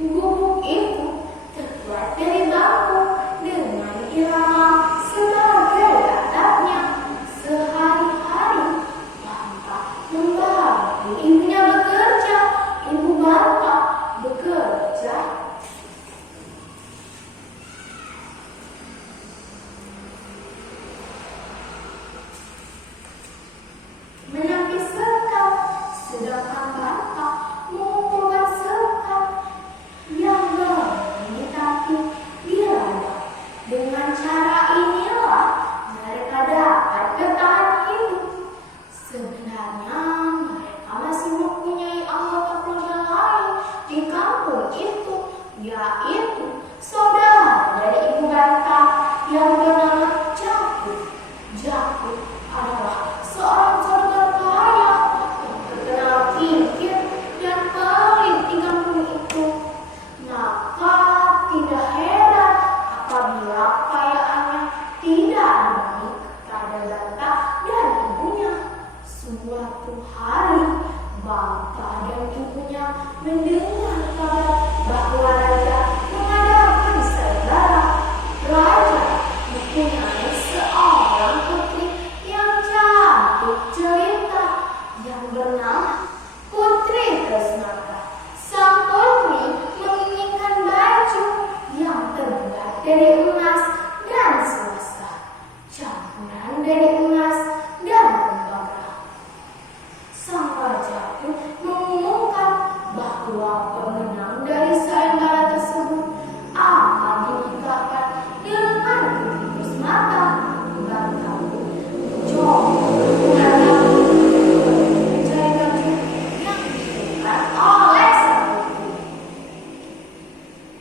Gubuk itu terbuat dari bambu dengan irama sebagai atapnya. Sehari-hari Bapak membantu ibunya bekerja, ibu Bapak bekerja. Menapis sekam, sedangkan Bapak mengumpulkan sekam yang menitati dirada. Dengan cara inilah mereka dapat bertahan hidup. Sebenarnya mereka masih mempunyai anggota keluarga lain di kampung itu, yaitu saudara dari ibu Banta yang bernama Jakub. Jakub adalah seorang saudara kaya yang terkenal kikir dan pelit di kampung itu. Maka tidak heran apabila kekayaannya tidak dibagi kepada Banta dan ibunya. Suatu hari Banta dan ibunya mendengar kabar bahwa raja mengadakan sayembara. Raja mempunyai seorang putri yang cantik jelita yang bernama Putri Tresnata. Sang putri menginginkan baju yang terbuat dari emas dan swasta, campuran dari emas dan tembaga. Sang raja pun mengumumkan bahwa pemenang dari sayembara tersebut akan dinikahkan dengan Putri Tresnata. Banta pun mencoba mencari baju yang diberikan oleh sang putri.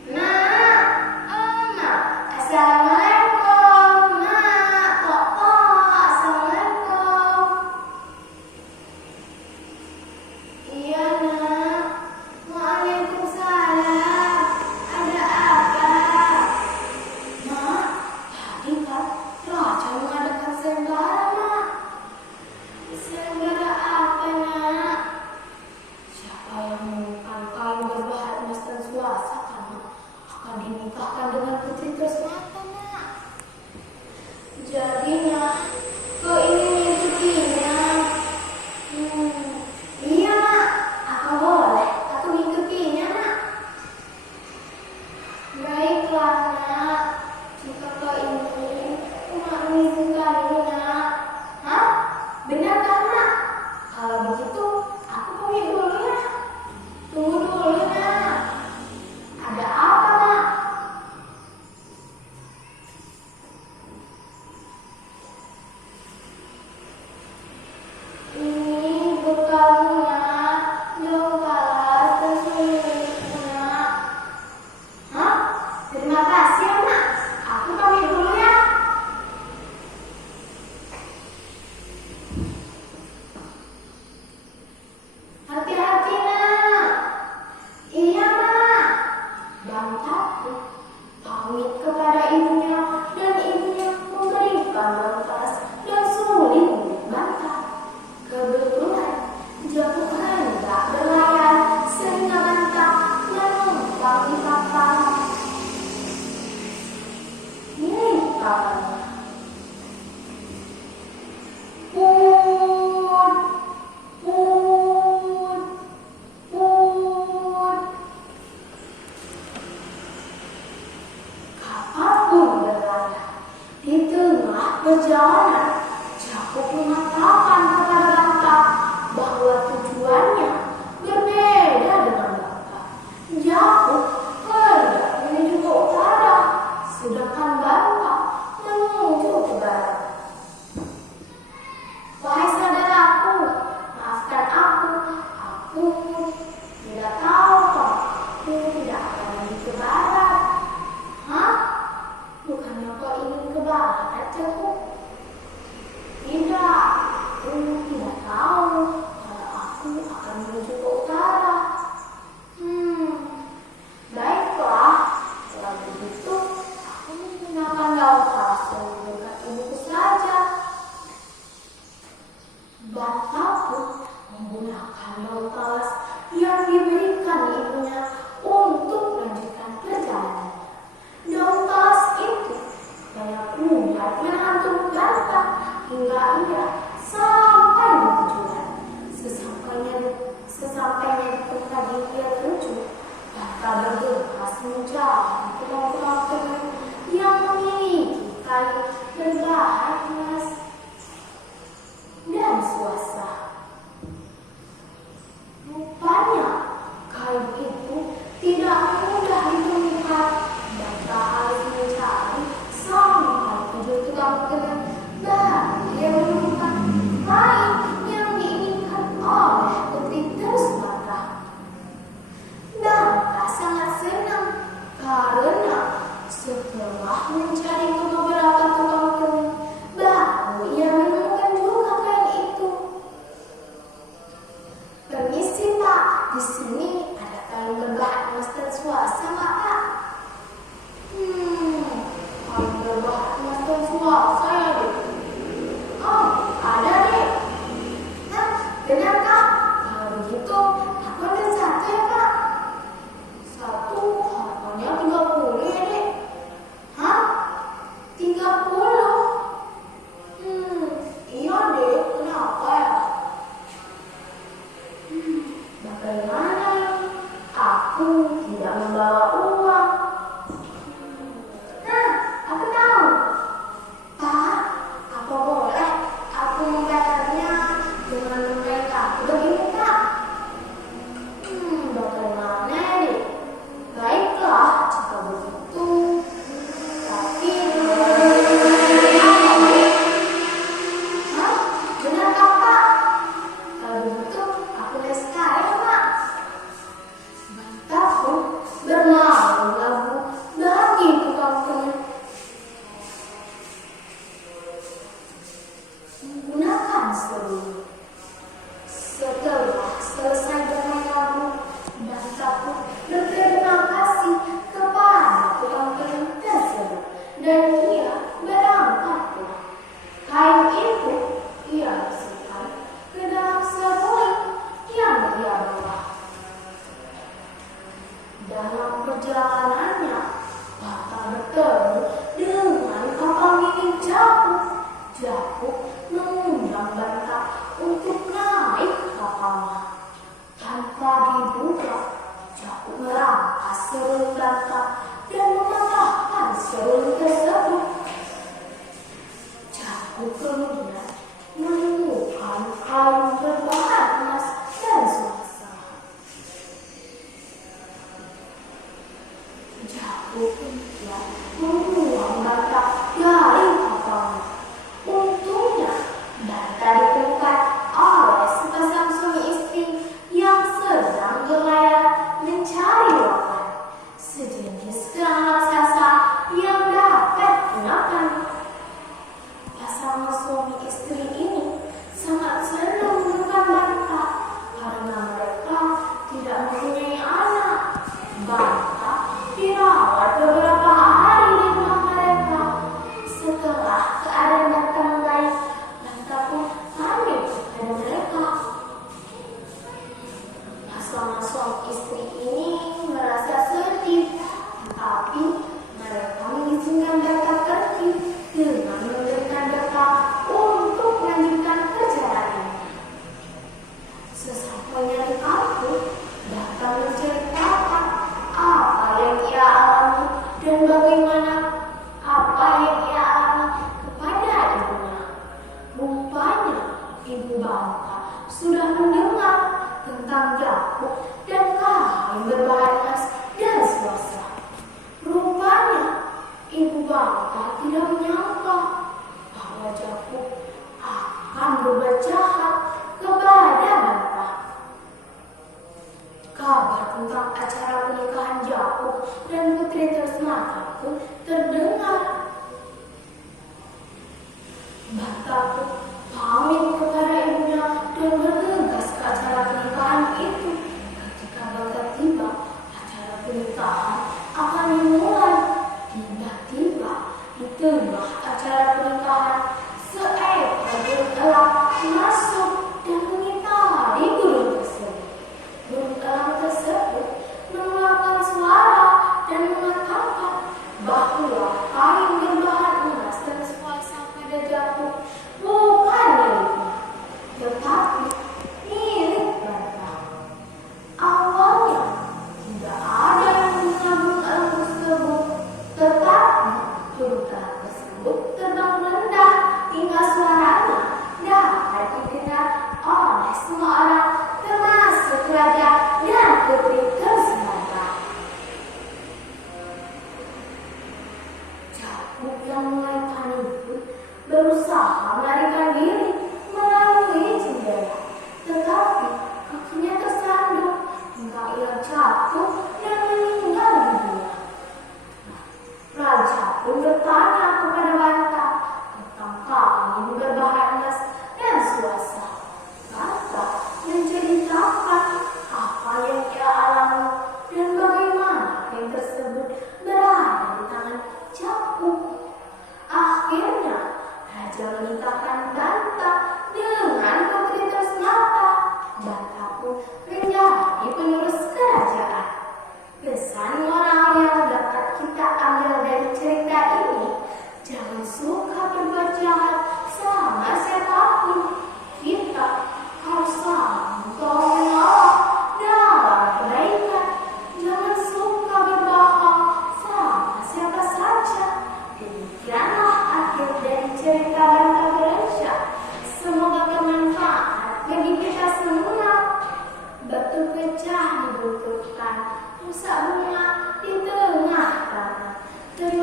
Nak, Emak, Assalamualaikum. Nak, Koko, Assalamualaikum. Iya, Nak. Waalaikumsalam. Ada apa? Mak, tadi kan raja mengadakan sayembara, Mak. Sayembara apa, Nak? Siapa yang menggunakan kain berbahan emas dan swasta karena akan dinikahkan dengan Putri Tresnata, Nak. Jadi, Nak, kau ingin mengikutinya? Iya, Nak. Apa boleh aku mengikutinya, Nak? Baiklah, Nak. Jika kau ingin, Mak mengizinkanmu, Nak. Hah? Benarkah, Nak? Kalau begitu, aku pamit dulu ya. Tunggu dulu, Nak. Ada apa, Nak? Ini bekalnya, jauh palas dan sulit, Nak. Hah? Terima kasih ya, Nak. Aku pamit dulu ya. Hati-hati, Nak. Iya, Nak. Banta pun pamit kepada ibunya dan ibunya memberikan berkas dan sulit untuk Banta. Kebetulan Jakub hendak berlayar sehingga Banta menumpang di kapal milik kapalnya. Put, put, put. Kapal pun berlayar. Di tengah perjalanan, Jakub mengatakan kepada Banta bahwa tujuannya berbeda dengan Banta. Jakub hendak menuju ke utara, sedangkan Banta menuju ke barat. Wahai saudaraku, maafkan aku. Aku tidak tahu kalau aku tidak akan menuju ke barat. Hah? Bukannya kau ingin ke barat, Jakub? Tidak, swasta nggak Kak? Kalau berbahan emas dan swasta ya deh. Oh, ada deh. Nah, benar Kak? Kalau begitu, aku ambil satu ya Kak. Satu harganya 30 ya deh. Hah? 30? Iya deh, kenapa ya? Bagaimana? Aku tidak membawa uang. Nah, aku tahu. Pak, apa boleh aku membayarnya dengan mengenai kartu begini Kak? Bagaimana nih? Baiklah, jika begitu. Tapi benar Kakak? Kalau begitu aku les sekarang ya Pak. Bantahku berlalu-lalu bagi tukang teman. Menggunakan seluruh. Setelah selesai bermain lagu, bantahku berterima kasih kepada tukang teman tersebut dan ia berangkat pulang. Kain itu ia masukkan ke dalam seruling yang ia bawa. Dalam perjalanannya, Bantah bertemu dengan kapal milik Jakub. Jakub mengundang Bantah untuk naik kapalnya. Tanpa diduga, Jakub merampas seruling Bantah dan mematahkan seruling tersebut. Jakub kemudian menemukan kain berbahan emas dan swasta. Jakub kemudian membuang Bantah dari kapalnya. Untungnya, Bantah ditemukan oleh sepasang suami istri yang sedang berlayar mencari makan. Sejenis kerang raksasa yang dapat digunakan. Pasangan suami istri ini sangat senang menemukan Bantah karena mereka tidak mempunyai anak. Bantah dirawat beberapa hari di rumah mereka. Setelah keadaan Bantah membaik, Bantah pun pamit kepada mereka. Pasangan suami istri ini merasa sedih, tetapi mereka mengizinkan Bantah pergi dengan memberikan bekal untuk melanjutkan perjalanan. Sesampainya di kampung, Bantah menceritakan apa yang ia alami dan bagaimana apa yang ia alami kepada ibunya. Rupanya ibu Bantah sudah mendengar tentang Jakub dan kain berbahan emas dan swasta. Rupanya ibu Bantah tidak menyangka bahwa Jakub akan berbuat jahat kepada Bantah. Kabar tentang acara pernikahan Jakub dan putri Tresnata pun terdengar. Bantah pun pamit kepada ibunya dan bergegas ke acara pernikahan itu. Ketika Bantah tiba, acara pernikahan akan dimulai. Tiba-tiba di tengah acara pernikahan, seekor burung elang masuk dan mengitari burung tersebut. Burung elang tersebut mengeluarkan suara dan mengatakan bahwa kain berbahan emas dan swasta pada Jakub bukan miliknya, tetapi milik Bantah. Awalnya tidak ada yang mengenal burung elang tersebut, tetapi burung elang tersebut terbang rendah hingga suaranya dapat didengar oleh semua orang, termasuk raja dan putri Tresnata. Jakub yang mulai panik pun berusaha melarikan diri melalui jendela, tetapi kakinya tersandung hingga ia jatuh dan meninggal dunia. Raja pun bertanya kepada Bantah tentang kain berbahan emas dan swasta. Bantah menceritakan apa yang ia alami dan bagaimana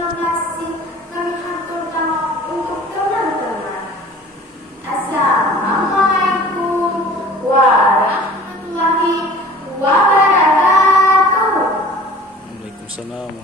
terima kasih kami haturkan untuk teman-teman. Assalamualaikum warahmatullahi wabarakatuh. Waalaikumsalam.